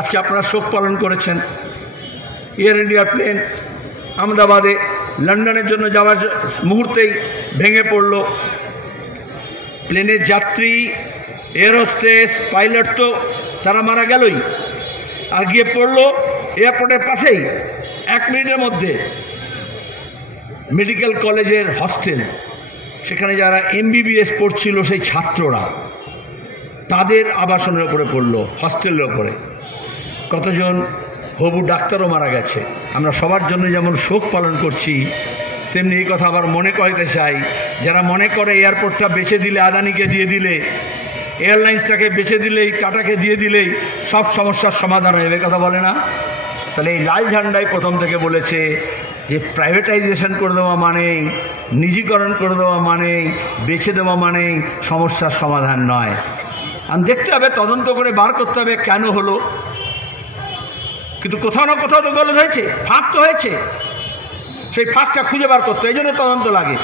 আজকে আপনারা শোক পালন করেছেন। এয়ার ইন্ডিয়া প্লেন আহমেদাবাদে লন্ডনের জন্য যাওয়ার মুহূর্তেই ভেঙে পড়ল। প্লেনের যাত্রী, এয়ার হোস্টেস, পাইলট তো তারা মারা গেলই, আর গিয়ে পড়ল এয়ারপোর্টের পাশেই 1 মিনিটের মধ্যে মেডিকেল কলেজের হস্টেল, সেখানে যারা MBBS পড়ছিল সেই ছাত্ররা, তাদের আবাসনের উপরে পড়ল, হস্টেলের উপরে। কতজন হবু ডাক্তারও মারা গেছে। আমরা সবার জন্য যেমন শোক পালন করছি, তেমনি এই কথা আবার মনে করাতে চাই, যারা মনে করে এয়ারপোর্টটা বেচে দিলে, আদানিকে দিয়ে দিলে, এয়ারলাইন্সটাকে বেচে দিলেই, টাটাকে দিয়ে দিলেই সব সমস্যার সমাধান হয়ে যাবে, কথা বলে না। তাহলে এই লাল ঝান্ডাই প্রথম থেকে বলেছে যে প্রাইভেটাইজেশন করে দেওয়া মানেই, নিজিকরণ করে দেওয়া মানেই, বেচে দেওয়া মানেই সমস্যার সমাধান নয়। আর দেখতে হবে, তদন্ত করে বার করতে হবে কেন হলো। কিন্তু কোথাও না কোথাও তো গলদ হয়েছে, ফাঁক তো হয়েছে, সেই ফাঁকটা খুঁজে বার করতে, এই জন্য তদন্ত লাগে।